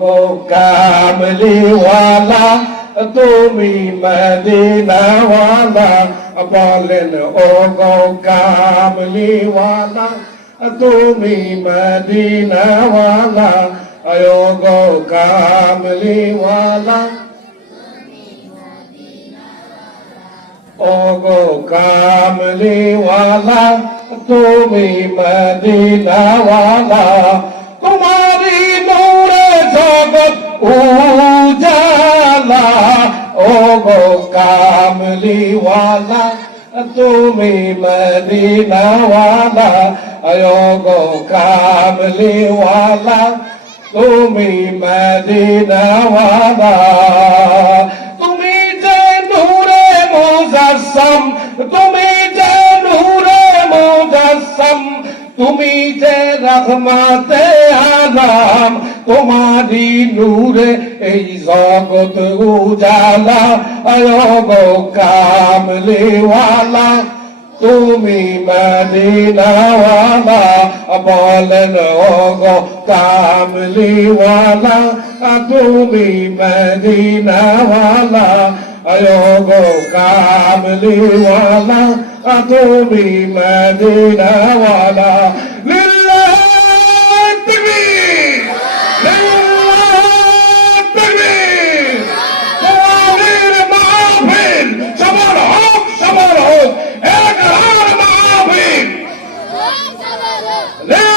গো কামলিওয়ালা তুমি মদিনাওয়ালা বলেন ও গো কামলিওয়ালা তুমি মদিনাওয়ালা ও গো কামলিওয়ালা ও গো কামলিওয়ালা তুমি মদিনাওয়ালা উজালা ও গো কামলিওয়ালা, তুমি মদিনাওয়ালা ও গো কামলিওয়ালা, তুমি মদিনাওয়ালা। তুমি যে নূরে মুজাসম, তুমি যে নূরে মুজাসম, তুমি যে রহমতে আলাম তোমারি নূরে এই জগৎ উজালা আয়োগো কামলিওয়ালা তুমি মদিনাওয়ালা, বলেন ও গো কামলিওয়ালা তুমি মদিনাওয়ালা আয়ো গো কামলিওয়ালা তুমি মদিনাওয়ালা Now